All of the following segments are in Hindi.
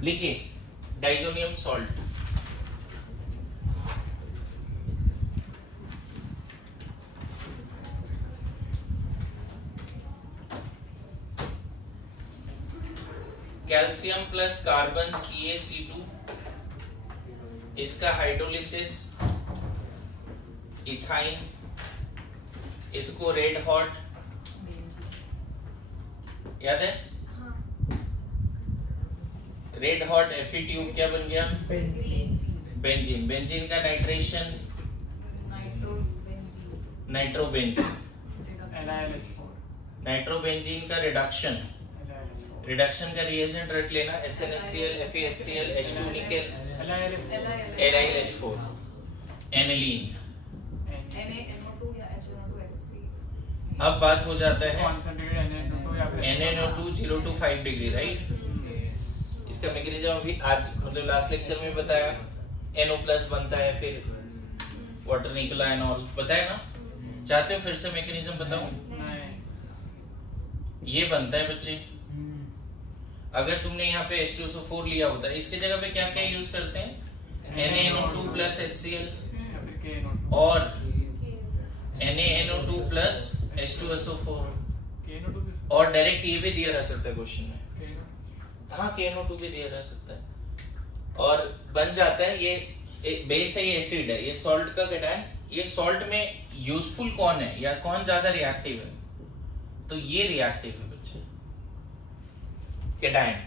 लिखिए diazonium salt. Calcium plus carbon CaC2, इसका हाइड्रोलिसिस इथाइन, इसको रेड हॉट, याद है? रेड हॉट Fe ट्यूब क्या बन गया? बेंजीन। बेंजीन का नाइट्रेशन नाइट्रोबेंजीन। नाइट्रोबेंजीन का रिडक्शन, रिडक्शन का रिएजेंट रख लेना SnHCl FeHCl H2 nickel LiLH4 aniline. अब बात हो जाता है NaNO2 0 to 5 डिग्री, राइट? इसका मैकेनिज्म अभी आज मतलब लास्ट लेक्चर में बताया। NO+ बनता है, फिर वाटर निकला एनॉल, बताया ना? चाहते हो फिर से मैकेनिज्म बताऊं? ये बनता है बच्चे, अगर तुमने यहाँ पे H2SO4 लिया होता है, इसके जगह पे क्या क्या यूज करते हैं? NaNO2 plus HCl और NaNO2 plus H2SO4, और डायरेक्ट ये भी दिया रह सकता है क्वेश्चन में। हाँ, KNO2 भी दिया रह सकता है, और बन जाता है ये बेस है, ये एसिड है, ये सॉल्ट का कैटायन। ये सॉल्ट में यूजफुल कौन है या कौन ज्यादा रिएक्टिव है? तो ये रिएक्टिव है बच्चे, कैटायन।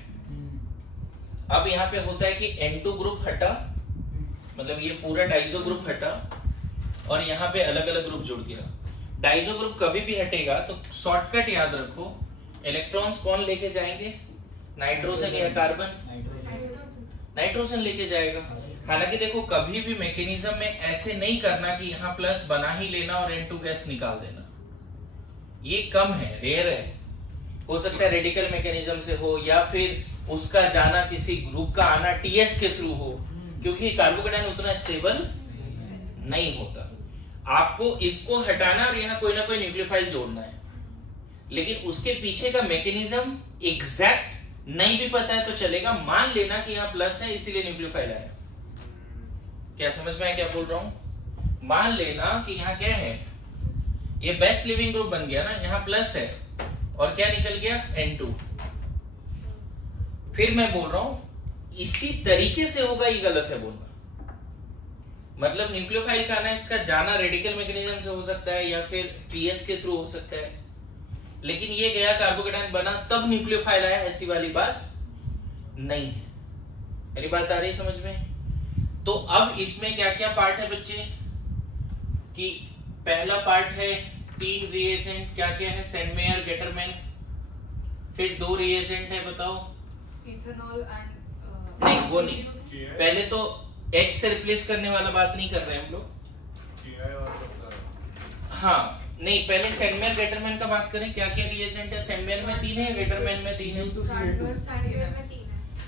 अब यहाँ पे होता है कि N2 ग्रुप हटा, मतलब ये पूरा डाइजो ग्रुप हटा, और यहाँ पे अलग अलग ग्रुप जुड़ गया। डाइजो ग्रुप कभी भी हटेगा तो शॉर्टकट याद रखो, इलेक्ट्रॉन्स कौन लेके जाएंगे? नाइट्रोजन या कार्बन? नाइट्रोजन लेके जाएगा। हालांकि देखो, कभी भी मैकेनिज्म में ऐसे नहीं करना कि यहाँ प्लस बना ही लेना और N2 गैस निकाल देना, ये कम है, रेयर है। हो सकता है रेडिकल मैकेनिज्म से हो, या फिर उसका जाना किसी ग्रुप का आना TS के थ्रू हो, क्योंकि कार्बोकेटायन उतना स्टेबल नहीं होता। आपको इसको हटाना और यहाँ कोई ना कोई न्यूक्लियोफाइल जोड़ना है, लेकिन उसके पीछे का मैकेनिज्म एग्जैक्ट नहीं भी पता है तो चलेगा। मान लेना कि यहाँ प्लस है इसीलिए न्यूक्लियोफाइल आया। क्या समझ में आया क्या बोल रहा हूं? मान लेना कि यहाँ क्या है, ये बेस्ट लिविंग ग्रुप बन गया ना, यहाँ प्लस है और क्या निकल गया? N2। फिर मैं बोल रहा हूं इसी तरीके से होगा, ये गलत है बोलना। मतलब न्यूक्लियोफाइल का आना, इसका जाना रेडिकल मैकेनिज्म से हो सकता है या फिर TS के थ्रू हो सकता है, लेकिन ये गया कार्बोकेटायन बना तब न्यूक्लियोफाइल आया, ऐसी वाली बात नहीं है। मेरी बात आ रही समझ में? तो अब इसमें क्या क्या पार्ट है बच्चे? कि पहला पार्ट है 3 रिएजेंट, क्या क्या है? Sandmeyer, Gattermann. फिर 2 रिएजेंट है, बताओ। इथेनॉल एंड नहीं, वो नहीं। पहले तो H से रिप्लेस करने वाला बात नहीं कर रहे हैं हम लोग। हाँ, नहीं, पहले सेंडमेयर गेटरमैन का बात करें। क्या क्या रिएजेंट है? सेंडमेयर में 3 है, गेटरमैन में 3 है।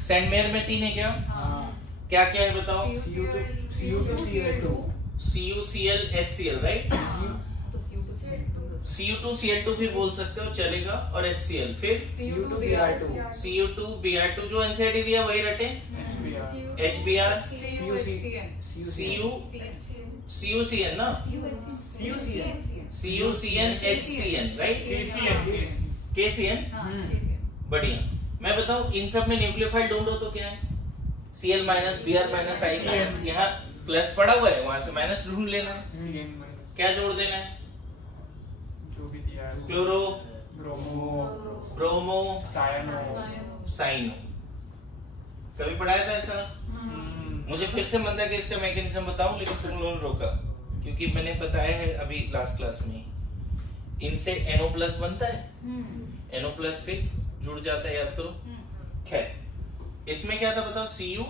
सेंडमेयर में 3 है क्या? क्या क्या है बताओ? CuCl HCl, right? Cu2Cl2 भी बोल सकते हो, चलेगा, और HCl। फिर Cu2Br2 जो NCERT दिया वही रटे। HBr, CuCN ना, CuCN HCN, राइट? KCN। बढ़िया। मैं बताऊं, इन सब में न्यूक्लियोफाइल ढूंढो तो क्या है? Cl minus, Br minus, I minus. यहाँ प्लस पड़ा हुआ है, वहां से माइनस ढूंढ लेना है। क्या जोड़ देना है? Chloro, bromo, cyano. कभी पढ़ाया था ऐसा? मुझे फिर से मन था कि इसका मैकेनिज्म बताऊं, लेकिन तुम लोगों ने रोका, क्योंकि मैंने बताया है अभी लास्ट क्लास में। इनसे NO+ बनता है, NO+ फिर जुड़ जाता है, याद करो। खैर, इसमें क्या था बताओ? Cu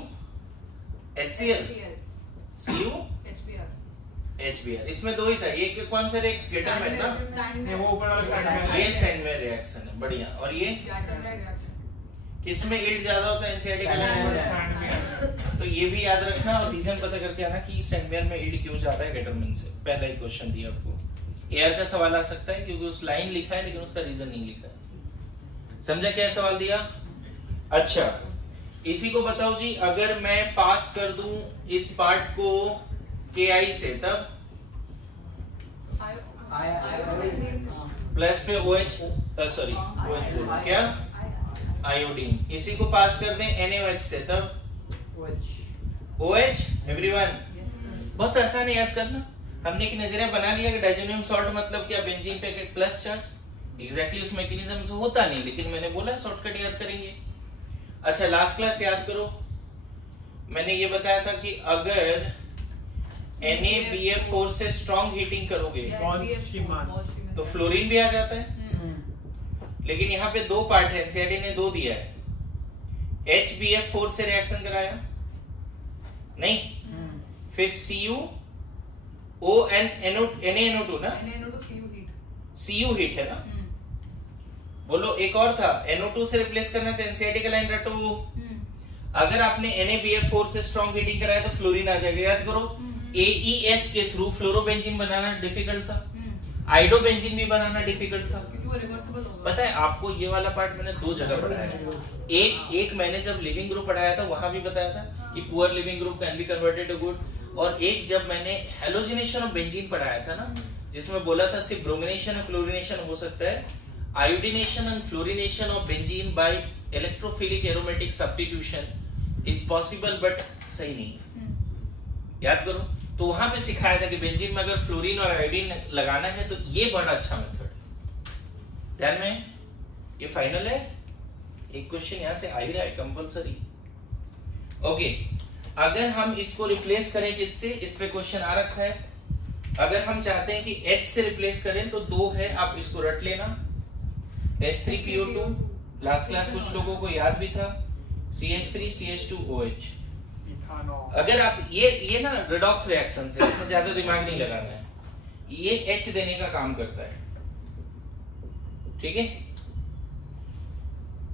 HCl, Cu HBr। इसमें 2 ही था, एक कौन सा? एक गेटरमैन ना, वो ऊपर वाला ये सेंडमेयर रिएक्शन है। बढ़िया। और ये किसमें ईल्ड ज्यादा होता है? NCERT का। तो ये भी याद रखना और रीजन पता करके आना कि सेंडमेयर में ईल्ड क्यों ज्यादा है गेटरमैन से। पहला ही क्वेश्चन दिया आपको। एयर का सवाल आ सकता है क्योंकि उस लाइन लिखा है लेकिन उसका रीजन नहीं लिखा है। समझा क्या सवाल दिया? अच्छा, इसी को बताओ जी, अगर मैं पास कर दूं इस पार्ट को KI से, तब प्लस पे OH, सॉरी क्या आयोडीन, इसी को पास कर दें NaOH से, तब OH। एवरीवन बहुत आसान है याद करना। हमने एक नजरिया बना लिया कि डाइजोनियम सॉल्ट मतलब क्या, बेंजीन पे प्लस चार्ज। एग्जैक्टली उस मैकेनिज्म से होता नहीं, लेकिन मैंने बोला शॉर्टकट याद करेंगे। अच्छा, लास्ट क्लास याद करो, मैंने ये बताया था कि अगर NaBF4 से स्ट्रॉन्ग हीटिंग करोगे तो फ्लोरीन भी आ जाता है। लेकिन यहाँ पे दो पार्ट है, एनसीईआरटी ने दो दिया है। HBF4 से रिएक्शन कराया नहीं, फिर NaNO2 ना, Cu हीट है ना, बोलो एक और था NO2 से रिप्लेस करना, तो एनसीईआरटी का लाइन रटो। अगर आपने NaBF4 से स्ट्रॉन्ग हीटिंग कराया तो फ्लोरीन आ जाएगा। याद करो, AES के थ्रू फ्लोरोबेंजीन बनाना डिफिकल्ट था, आइडोबेंजीन भी बनाना डिफिकल्ट था। पता है आपको, ये वाला पार्ट मैंने दो जगह पढ़ाया है। एक मैंने जब लिविंग ग्रुप पढ़ाया था वहां भी बताया था कि poor living group can be converted to good, और एक जब मैंने हैलोजिनेशन ऑफ बेंजीन पढ़ाया था ना, जिसमें बोला था सिर्फ ब्रोमिनेशन और क्लोरिनेशन हो सकता है, iodination and fluorination of benzene by electrophilic aromatic substitution is possible but सही नहीं। याद करो, तो वहां पे सिखाया था कि बेंजीन में अगर फ्लोरीन और आयोडीन लगाना है तो ये बड़ा अच्छा मेथड है। ध्यान में, ये फाइनल है, एक क्वेश्चन यहां से आ ही रहा है कंपलसरी। ओके, अगर हम इसको रिप्लेस करें किससे, इस पे क्वेश्चन आ रखा है। अगर हम चाहते हैं कि H से रिप्लेस करें तो दो है, आप इसको रट लेना, H3PO2, लास्ट क्लास कुछ लोगों को याद भी था, CH3CH2OH। अगर आप ये ना रिडॉक्स रिएक्शन से, इसमें ज्यादा दिमाग नहीं लगाना है, ये H देने का काम करता है, ठीक है।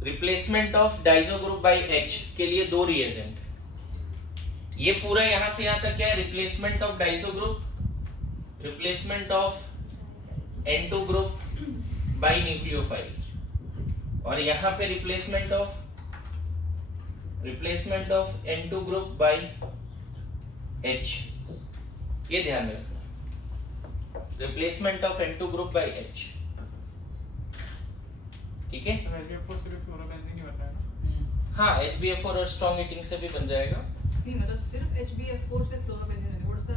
Replacement of Dizo group by H के लिए दो रिएजेंट, ये पूरा यहां से यहां तक क्या है, replacement of Dizo group, replacement of N2 group by nucleophile, और यहां पे replacement of N2 group by H। ये ध्यान में रखना, replacement of N2 group by H, ठीक है। हाँ, HBF4 और स्ट्रॉन्ग हीटिंग से भी बन जाएगा। नहीं, मतलब सिर्फ HBF4 से फ्लोरोबेंजीन है, और उसका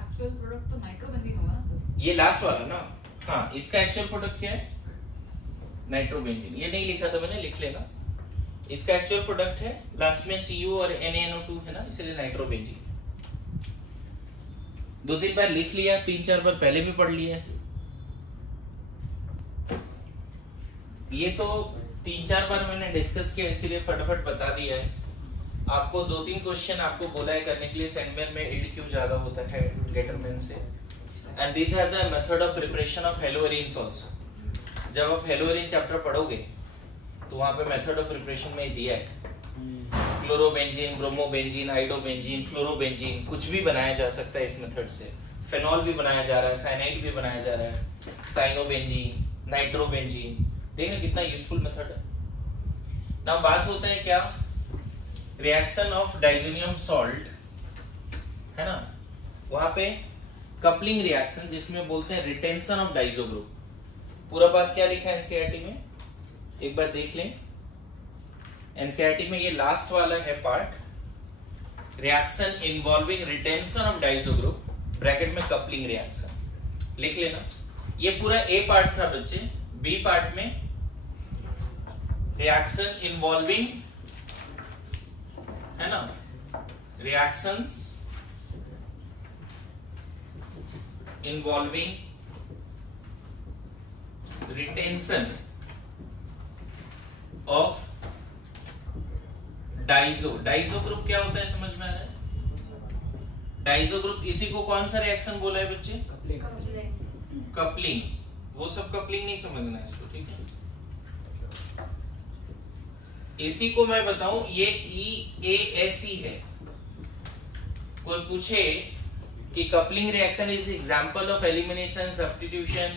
एक्चुअल प्रोडक्ट तो नाइट्रोबेंजीन होगा ना सर? ये लास्ट वाला ना, हाँ, इसका एक्चुअल प्रोडक्ट क्या है, नाइट्रोबेंजीन। ये नहीं लिखा था मैंने, लिख लेना, इसका एक्चुअल प्रोडक्ट है, लास्ट में Cu और NaNO2 है ना, इसलिए नाइट्रोबेंजीन। दो तीन बार लिख लिया, तीन चार बार पहले भी पढ़ लिया। ये तो तीन चार बार मैंने डिस्कस किया, इसीलिए फटाफट बता दिया है आपको। दो तीन क्वेश्चन आपको बोला है करने के लिए, सेंडमेन में ईल्ड क्यों ज्यादा होता है गेटरमैन से, and these are the method of preparation of haloarenes also. जब आप हेलोएरिन चैप्टर पढ़ोगे तो वहां पे मेथड ऑफ प्रिपरेशन में दिया है, क्लोरोबेंजीन, ब्रोमोबेंजीन, आइडोबेंजीन, फ्लोरोबेंजीन, कुछ भी बनाया जा सकता है इस मेथड से। फेनॉल भी बनाया जा रहा है, साइनाइड भी बनाया जा रहा है, साइनोबेंजीन, नाइट्रोबेंजीन। देखना कितना यूजफुल मेथड है ना। बात होता है क्या, रिएक्शन ऑफ डाइजोनियम सॉल्ट है ना, वहां पे कपलिंग रिएक्शन जिसमें बोलते हैं रिटेंशन ऑफ डाइजो ग्रुप। पूरा बात क्या लिखा है एनसीईआरटी में, एक बार देख लें। एनसीईआरटी में ये लास्ट वाला है part, reaction involving retention of Dizo group, bracket में कपलिंग रिएक्शन लिख लेना। ये पूरा ए पार्ट था बच्चे। बी पार्ट में रिएक्शन इन्वॉल्विंग है ना, reactions involving retention of Dizo. Dizo group क्या होता है समझ में आ रहा है? डाइजो ग्रुप, इसी को कौन सा रिएक्शन बोला है बच्चे? कपलिंग। वो सब कपलिंग नहीं समझना है इसको, ठीक है। इसी को मैं बताऊं, ये EASE है। कोई पूछे कि coupling reaction is example of elimination, substitution,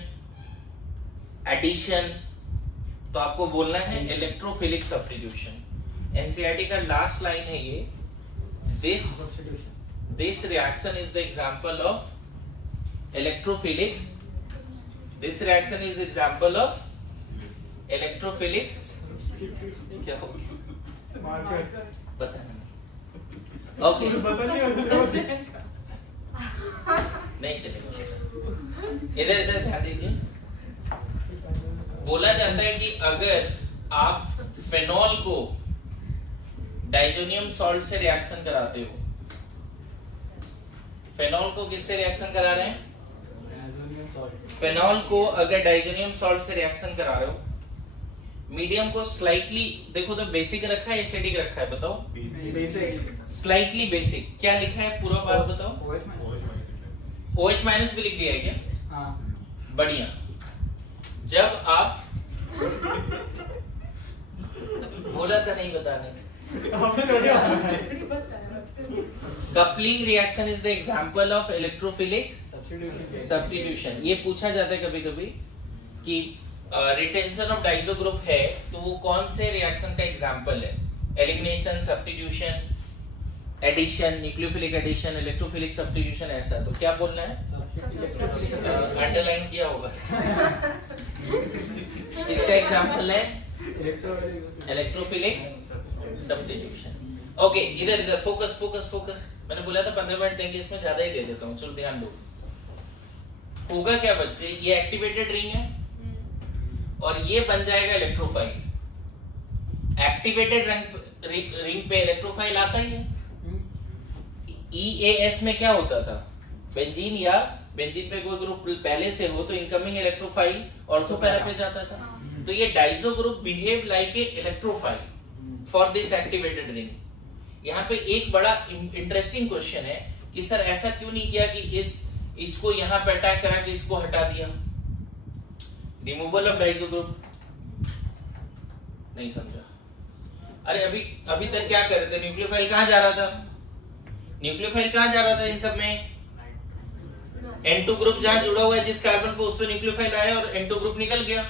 addition, तो आपको बोलना है इलेक्ट्रोफिलिक सब्स्टिट्यूशन। एनसीईआरटी का लास्ट लाइन है ये, this reaction is the example of electrophilic, this reaction is example of electrophilic, क्या हो गया पता नहीं, ओके नहीं चलेगा, इधर इधर ध्यान दीजिए। बोला जाता है कि अगर आप फेनॉल को डाइजोनियम सॉल्ट से रिएक्शन कराते हो, फेनॉल को किससे रिएक्शन करा रहे हैं? फेनॉल को अगर डाइजोनियम सॉल्ट से रिएक्शन करा रहे हो, मीडियम को स्लाइटली, देखो तो बेसिक रखा है एसिडिक रखा है, बताओ बेसिक, स्लाइटली बेसिक, क्या लिखा है पूरा बात बताओ? OH माइनस भी लिख दिया है क्या? हाँ। बढ़िया। जब आप बोला था नहीं बताने, coupling reaction is the example of electrophilic substitution. ये पूछा जाता है कभी कभी कि रिटेंशन ऑफ डाइजो ग्रुप है तो वो कौन से रिएक्शन का एग्जांपल है? Elimination, substitution, addition, nucleophilic addition, electrophilic substitution, ऐसा। तो क्या बोलना है? अंडरलाइन किया होगा। इसका एग्जांपल है इलेक्ट्रोफिलिक सब्स्टिट्यूशन। ओके, इधर इधर फोकस फोकस फोकस। मैंने बोला था 15 मिनट देंगे, इसमें ज्यादा ही दे देता हूँ, चलो ध्यान दो। होगा क्या बच्चे, ये एक्टिवेटेड रिंग है और ये बन जाएगा इलेक्ट्रोफाइल। एक्टिवेटेड रिंग पे इलेक्ट्रोफाइल आता ही है। EAS में क्या होता था? बेंजीन या बेंजीन पे कोई ग्रुप पहले से हो तो इनकमिंग इलेक्ट्रोफाइल ऑर्थो पैरा पे जाता था। तो ये Dizo group behave like a electrophile for this activated ring. यहाँ पे एक बड़ा इंटरेस्टिंग क्वेश्चन है कि सर ऐसा क्यों नहीं किया कि इसको यहाँ पे अटैक करा के इसको हटा दिया? रिमूवल ऑफ डाइजो ग्रुप नहीं समझा? अरे अभी तक क्या कर रहे थे? न्यूक्लियोफाइल कहाँ जा रहा था? न्यूक्लियोफाइल कहाँ जा रहा था इन सब में? N2 ग्रुप जहां जुड़ा हुआ है जिस कार्बन पे, उस पे न्यूक्लियोफाइल आया और N2 ग्रुप निकल गया।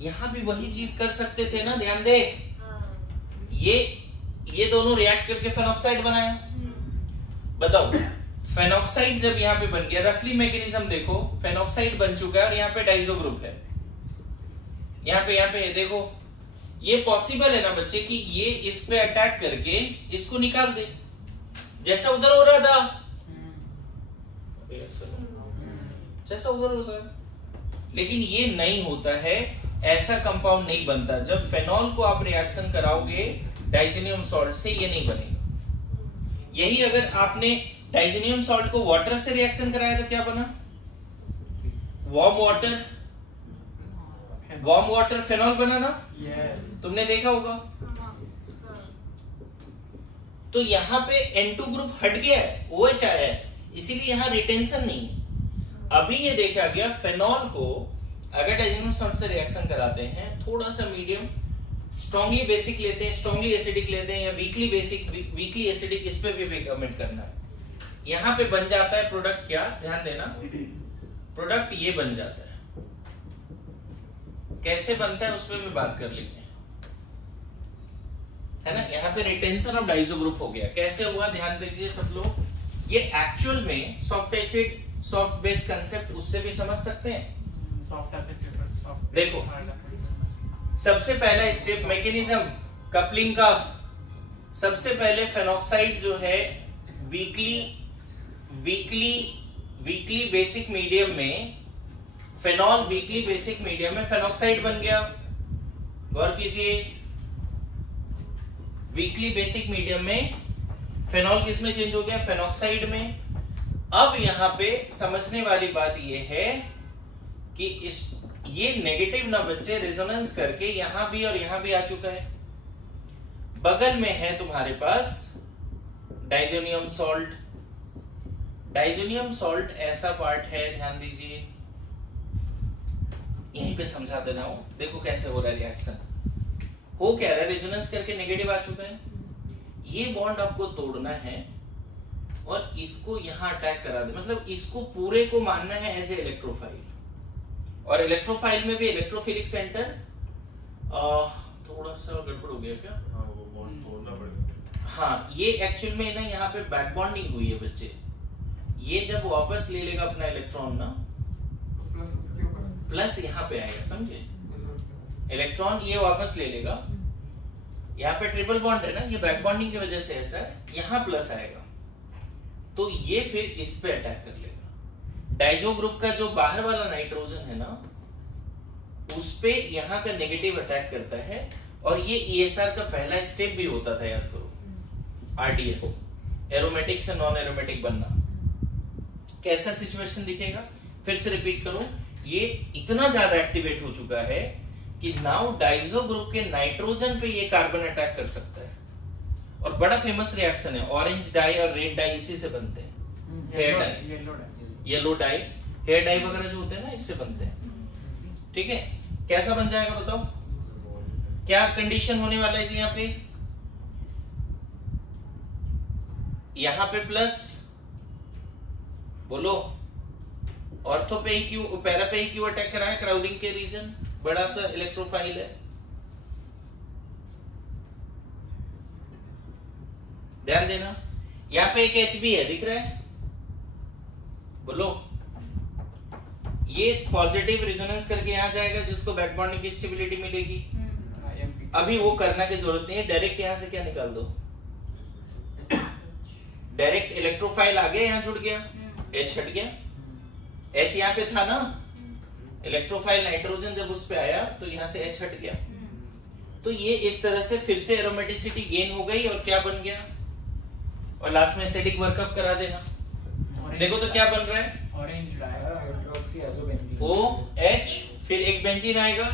यहाँ भी वही चीज कर सकते थे ना, ध्यान दे। ये दोनों रिएक्ट करके फेनॉक्साइड बनाया। बताओ, फेनॉक्साइड जब यहाँ पे बन गया, रफली मैकेनिज्म देखो, फेनॉक्साइड बन चुका है और यहाँ पे डाइजो ग्रुप है। यहाँ पे देखो, ये पॉसिबल है ना बच्चे कि ये इस पे अटैक करके इसको निकाल दे, जैसा उधर हो रहा था, जैसा उधर होता है। लेकिन ये नहीं होता है, ऐसा कंपाउंड नहीं बनता। जब फेनॉल को आप रिएक्शन कराओगे डाइजेनियम सॉल्ट से, ये नहीं बनेगा। यही अगर आपने डाइजेनियम सॉल्ट को वाटर से रिएक्शन कराया तो क्या बना? वार्म वाटर फेनॉल बना ना? तुमने देखा होगा। तो यहाँ पे N2 ग्रुप हट गया है, OH आया है, इसीलिए यहाँ रिटेंशन नहीं। अभी ये देखा गया फेनॉल को अगर डाइजेनियम सॉल्ट से रिएक्शन कराते हैं, थोड़ा सा मीडियम स्ट्रांगली बेसिक लेते हैं, स्ट्रांगली एसिडिक लेते हैं, या वीकली बेसिक वीकली एसिडिक, इस पे भी कमेंट करना है। यहाँ पे बन जाता है प्रोडक्ट, क्या ध्यान देना, प्रोडक्ट ये बन जाता है। कैसे बनता है उस पर भी बात कर लेंगे, है ना। यहाँ पे रिटेंशन ऑफ डाइजो ग्रुप हो गया। कैसे हुआ ध्यान दीजिए सब लोग। ये एक्चुअल में soft acid soft base concept उससे भी समझ सकते हैं। देखो, सबसे पहला स्टेप मैकेनिज्म कपलिंग का, सबसे पहले फेनॉक्साइड जो है वीकली बेसिक मीडियम में, फेनॉल वीकली बेसिक मीडियम में फेनॉक्साइड बन गया। गौर कीजिए, वीकली बेसिक मीडियम में फेनॉल किस में चेंज हो गया? फेनॉक्साइड में। अब यहां पे समझने वाली बात यह है कि ये नेगेटिव ना बच्चे रेजोनेंस करके यहां भी और यहां भी आ चुका है। बगल में है तुम्हारे पास डाइजोनियम सॉल्ट। डाइजोनियम सॉल्ट ऐसा पार्ट है, ध्यान दीजिए, यहीं पे समझा देना हो। देखो कैसे हो रहा है रिएक्शन, हो क्या रहा है? रेजोनेंस करके नेगेटिव आ चुका है। ये बॉन्ड आपको तोड़ना है और इसको यहां अटैक करा दे, मतलब इसको पूरे को मानना है एज ए इलेक्ट्रोफाइल। और इलेक्ट्रोफाइल में भी इलेक्ट्रोफिलिक सेंटर थोड़ा सा गड़बड़ हो गया क्या? हाँ, ये एक्चुअल में ना यहाँ पे बैक बॉन्डिंग हुई है बच्चे। ये जब वापस ले लेगा अपना इलेक्ट्रॉन ना, प्लस यहाँ पे आएगा, समझे? इलेक्ट्रॉन ये वापस ले लेगा, यहाँ पे ट्रिपल बॉन्ड है ना, ये बैक बॉन्डिंग की वजह से ऐसा है, यहाँ प्लस आएगा तो ये फिर इस पे अटैक कर लेगा। डाइजो ग्रुप का जो बाहर वाला नाइट्रोजन है ना, उस पे यहाँ का नेगेटिव अटैक करता है, और ये ESR का पहला स्टेप भी होता था, याद करो, RDS, एरोमेटिक से नॉन एरोमेटिक बनना। कैसा सिचुएशन दिखेगा, फिर से रिपीट करूं, ये इतना ज्यादा एक्टिवेट हो चुका है कि नाउ डाइजो ग्रुप के नाइट्रोजन पे ये कार्बन अटैक कर सकता है, और बड़ा फेमस रिएक्शन है। ऑरेंज डाई और रेड डाई इसी से बनते हैं, hair dye, yellow dye, hair dye वगैरह जो होते हैं ना, इससे बनते हैं। ठीक है, कैसा बन जाएगा बताओ, क्या कंडीशन होने वाला है जी? यहाँ पे प्लस, बोलो, ऑर्थो पे ही क्यों, पैरा पे ही क्यों अटैक करा है? क्राउडिंग के रीजन, बड़ा सा इलेक्ट्रोफाइल है, ध्यान देना। यहाँ पे एक HB है, दिख रहा है? बोलो, ये पॉजिटिव रेजोनेंस करके यहाँ जाएगा, जिसको बैक बॉन्डिंग की स्टेबिलिटी मिलेगी। अभी वो करना की जरूरत नहीं है, डायरेक्ट यहाँ से क्या निकाल दो, डायरेक्ट इलेक्ट्रोफाइल आ गया, यहाँ जुड़ गया, H हट गया, H यहाँ पे था ना, इलेक्ट्रोफाइल नाइट्रोजन जब उस पे आया तो यहाँ से H हट गया, तो ये इस तरह से फिर से एरोमेटिसिटी गेन हो गई, और क्या बन गया, और लास्ट में एसिडिक वर्कअप करा देना। देखो तो क्या बन रहा है, ऑरेंज हाइड्रोक्सी एजोबेंजीन, OH, फिर एक बेंजीन आएगा,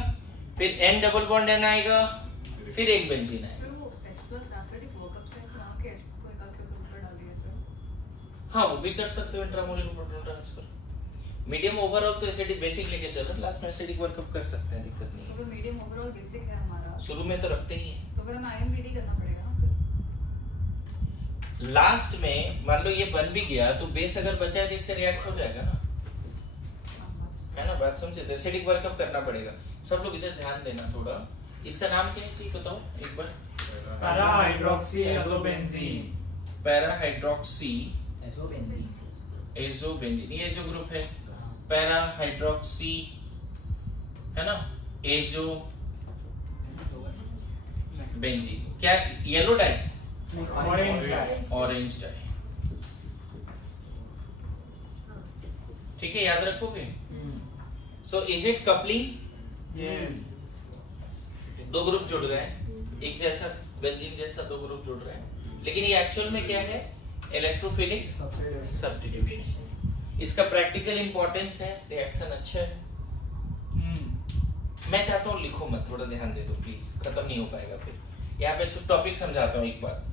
फिर N डबल बॉन्ड N आएगा, फिर एक बेंजीन आएगा। हाँ, वो भी कर सकते हो, इंट्रामोलर प्रोटॉन ट्रांसफर। मीडियम ओवरऑल तो एसिडिक बेसिक लेके चलो, लास्ट में एसिडिक वर्कअप कर सकते हैं, दिक्कत नहीं है। तो मीडियम ओवरऑल बेसिक है हमारा, शुरू में तो रखते ही है, तो फिर हमें IMPT करना पड़ेगा ना। लास्ट में मान लो ये बन भी गया तो बेस अगर बचा है तो इससे रिएक्ट हो जाएगा ना, है ना? बात समझे? तो एसिडिक वर्कअप करना पड़ेगा। सब लोग इधर ध्यान देना थोड़ा। इसका नाम क्या है, इसी बताओ एक बार। Para hydroxy azobenzene, para hydroxy azobenzene, ये जो ग्रुप है पैरा हाइड्रोक्सी, है ना, एजो बेंजीन। क्या येलो डाई, ऑरेंज डाई, ठीक है, याद रखोगे। So is it coupling? दो ग्रुप जुड़ रहे हैं, एक जैसा बेंजीन जैसा दो ग्रुप जुड़ रहे हैं, लेकिन ये एक्चुअल में क्या है, इलेक्ट्रोफिलिक सब्स्टिट्यूशन। इसका प्रैक्टिकल इंपॉर्टेंस है, रिएक्शन अच्छा है। मैं चाहता हूँ लिखो मत, थोड़ा ध्यान दे दो प्लीज, खत्म नहीं हो पाएगा फिर। यहाँ पे तो टॉपिक समझाता हूँ एक बार।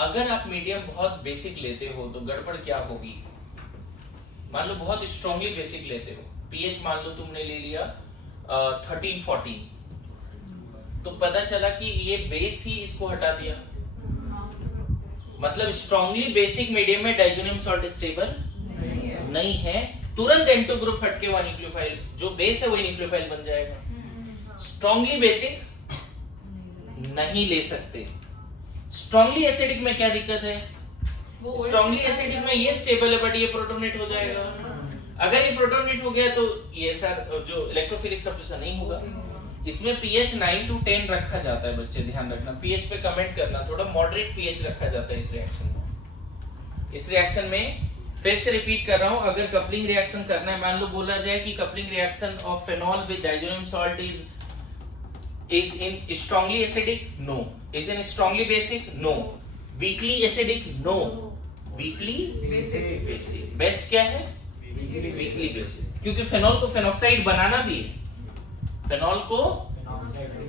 अगर आप मीडियम बहुत बेसिक लेते हो तो गड़बड़ क्या होगी, मान लो बहुत स्ट्रांगली बेसिक लेते हो, पीएच मान लो तुमने ले लिया 13-14, तो पता चला कि ये बेस ही इसको हटा दिया, मतलब स्ट्रांगली बेसिक मीडियम में डाइजोनियम सॉल्ट स्टेबल नहीं है, तुरंत N2 ग्रुप हटके वहां न्यूक्लियोफाइल, जो बेस है वही न्यूक्लियोफाइल बन जाएगा। स्ट्रांगली बेसिक नहीं ले सकते। स्ट्रांगली एसिडिक में क्या दिक्कत है, स्ट्रांगली एसिडिक में ये स्टेबल है बट ये प्रोटोनेट हो जाएगा। अगर ये प्रोटोनेट हो गया तो ये सर जो इलेक्ट्रोफिलिक सब्स्टिट्यूशन नहीं होगा। इसमें pH 9 to 10 रखा जाता है, बच्चे ध्यान रखना, pH पे कमेंट करना, थोड़ा मॉडरेट pH रखा जाता है इस रिएक्शन में। इस रिएक्शन में फिर से रिपीट कर रहा हूं, अगर कपलिंग रिएक्शन करना है, मान लो बोला जाए कि coupling reaction of phenol with diazonium salt is in strongly acidic, no. Is in strongly basic, no. Weakly acidic, no. Weakly basic. Best क्या है, weakly basic, क्योंकि फेनॉल को फेनॉक्साइड बनाना भी है, फेनॉल को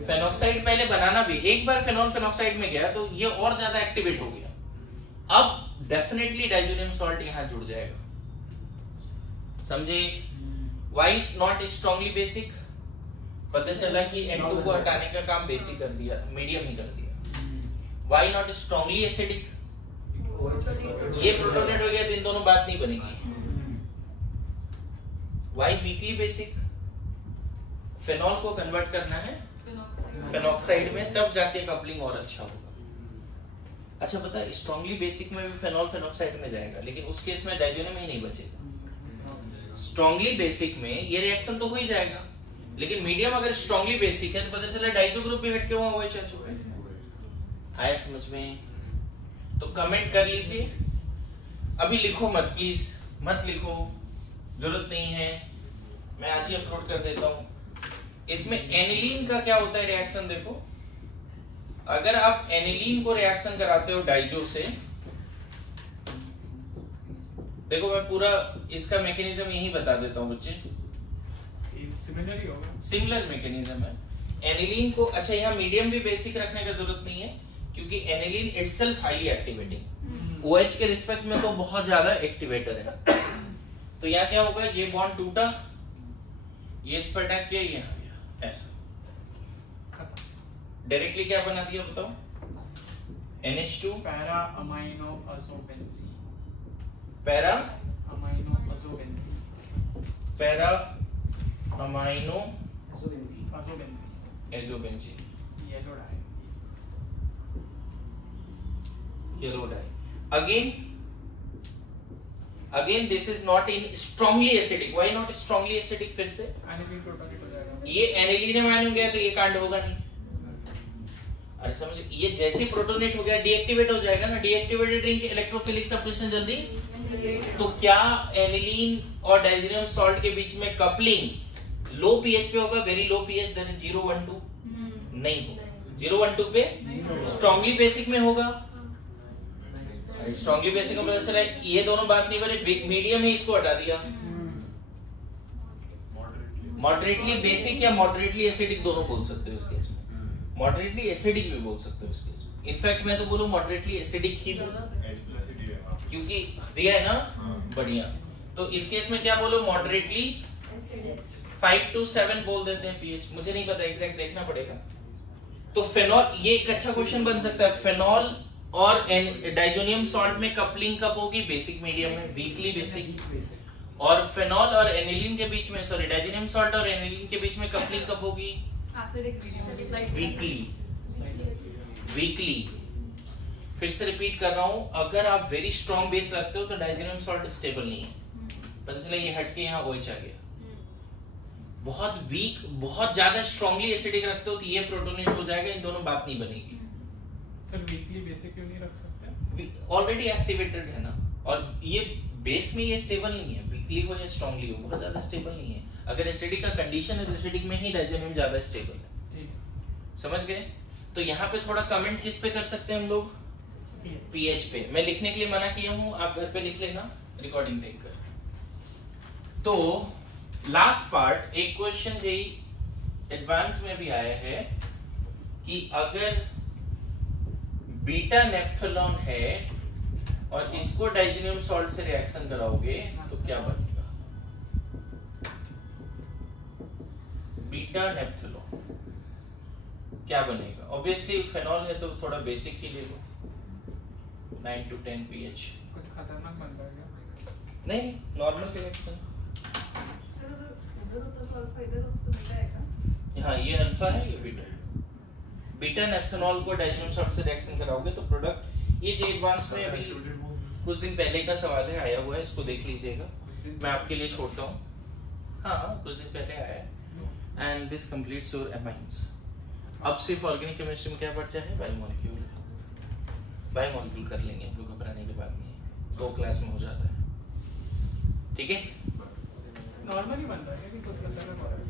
फेनॉक्साइड पहले बनाना भी, एक बार फेनॉल फेनॉक्साइड में गया तो ये और ज्यादा एक्टिवेट हो गया, अब डेफिनेटली डाइजोनियम सॉल्ट यहां जुड़ जाएगा, समझे? Why is not strongly basic? पता चला कि N2 को हटाने का काम बेसिक कर दिया, मीडियम ही कर दिया। Why not strongly acidic? ये प्रोटोनेट हो गया तो इन दोनों बात नहीं बनेगी। Why weakly basic? फेनॉल को कन्वर्ट करना है फेनॉक्साइड में, तब जाके कपलिंग और अच्छा होगा। अच्छा पता है स्ट्रांगली बेसिक में भी फेनॉल फेनॉक्साइड में जाएगा, लेकिन उस केस में डाइजोनियम ही नहीं बचेगा। स्ट्रांगली बेसिक में ये रिएक्शन तो हो ही जाएगा, लेकिन मीडियम अगर स्ट्रांगली बेसिक है तो पता चला डाइजो ग्रुप भी हटके वहां OH आ चुका है। आया समझ में? तो कमेंट कर लीजिए, अभी लिखो मत प्लीज, मत लिखो, जरूरत नहीं है, मैं आज ही अपलोड कर देता हूं। इसमें एनिलीन का क्या होता है रिएक्शन देखो, अगर आप एनिलीन को रिएक्शन कराते हो डाइजो से, देखो मैं पूरा इसका मैकेनिज्म यही बता देता हूं बच्चे, सिमिलर ही होगा, सिमिलर मैकेनिज्म है एनिलीन को। अच्छा यहाँ मीडियम भी बेसिक रखने का जरूरत नहीं है, क्योंकि aniline itself highly activating, OH के रिस्पेक्ट में तो बहुत ज्यादा एक्टिवेटर है। तो यहाँ क्या होगा, ये बॉन्ड टूटा, ये इस पर अटैक किया, ये ऐसा डायरेक्टली क्या बना दिया बताओ, NH2 para amino azobenzene, para amino azobenzene, para amino azobenzene, azobenzene, yellow dye, yellow dye. Again this is not in strongly acidic. Why not strongly acidic? फिर से एनिलीन प्रोटोनेट हो जाएगा, ये एनिलीन में हो गया तो ये कांड होगा नहीं। अरे समझ, ये जैसे प्रोटोनेट हो गया डीएक्टिवेट हो जाएगा ना, डीएक्टिवेटेड रिंग के इलेक्ट्रोफिलिक सब्स्टिट्यूशन जल्दी, तो क्या एनिलीन और डाइजीनियम सॉल्ट के बीच में कपलिंग लो पीएच पे होगा, very low pH that is 012 नहीं होगा, 012 पे स्ट्रांगली बेसिक में होगा। स्ट्रांगली बेसिक में पता चला ये दोनों बात नहीं बने, मीडियम है इसको हटा दिया, मॉडरेटली बेसिक या मॉडरेटली एसिडिक दोनों बोल सकते हो इस केस में, मॉडरेटली एसिडिक भी बोल सकते हो इस केस में। इनफैक्ट मैं तो बोलूं मॉडरेटली एसिडिक ही दो, क्योंकि दिया है ना, बढ़िया। तो इस केस में क्या बोलो, मॉडरेटली 5 to 7 बोल देते हैं पीएच, मुझे नहीं पता एग्जैक्ट, देखना पड़ेगा। तो फेनॉल, ये एक अच्छा क्वेश्चन बन सकता है, फेनॉल और डाइजोनियम सॉल्ट में कपलिंग कब होगी, बेसिक मीडियम में, वीकली बेसिक। और फेनॉल और एनिलीन के बीच में, सॉरी डाइजोनियम सॉल्ट और एनिलीन के बीच में कपलिंग कब होगी, एसिडिक मीडियम, वीकली, वीकली। फिर से रिपीट कर रहा हूं, अगर आप वेरी स्ट्रॉन्ग बेस रखते हो तो डाइजोनियम सॉल्ट स्टेबल नहीं है, पता चला ये हटके यहाँ OH आ गया। बहुत वीक, बहुत ज्यादा स्ट्रांगली एसिडिक रखते हो तो ये प्रोटोनेट हो जाएगा, इन दोनों बात नहीं बनेगी। सर वीकली बेसिक क्यों नहीं रख सकते? ऑलरेडी एक्टिवेटेड है ना, और ये बेस में ये स्टेबल नहीं है, वीकली हो या स्ट्रांगली हो, बहुत ज्यादा स्टेबल नहीं है। अगर एसिडिक का कंडीशन है तो एसिडिक में ही डाइजोनियम ज्यादा स्टेबल है, समझ गए? तो यहाँ पे थोड़ा कमेंट किस पे कर सकते हैं हम लोग, पीएच पे। मैं लिखने के लिए मना किया हूँ, आप घर पे लिख लेना रिकॉर्डिंग देखकर। तो लास्ट पार्ट, एक क्वेश्चन यही एडवांस में भी आया है कि अगर बीटा नेप्थोलॉन है और इसको डाइजीनियम सॉल्ट से रिएक्शन कराओगे तो क्या बनेगा, बीटा नेप्थोलॉन क्या बनेगा? ऑब्वियसली फेनॉल है तो थोड़ा बेसिक ही ले लो, 9 to 10 pH। कुछ खतरनाक बन जाएगा? नहीं, नॉर्मल रिएक्शन। सर उधर होता तो अल्फा, इधर होता तो बीटा है क्या? हाँ, ये अल्फा है, ये बीटा है। बीटा नेप्थोलॉन को डाइजीनियम सॉल्ट से रिएक्शन कराओगे तो प्रोडक्ट, ये जो एडवांस में अभी कुछ दिन पहले का सवाल है, आया हुआ है, इसको देख लीजिएगा, मैं आपके लिए छोड़ता हूँ। हाँ, कुछ दिन पहले आया है। And this completes your amines. अब सिर्फ ऑर्गेनिक केमिस्ट्री में क्या बचा है, बायोमोलिक्यूल। बायोमोलिक्यूल कर लेंगे हम लोग, घबराने की बात नहीं है, 2 क्लास में हो जाता है, ठीक है? नॉर्मली बन रहा है कि कुछ खतरनाक हो रहा है?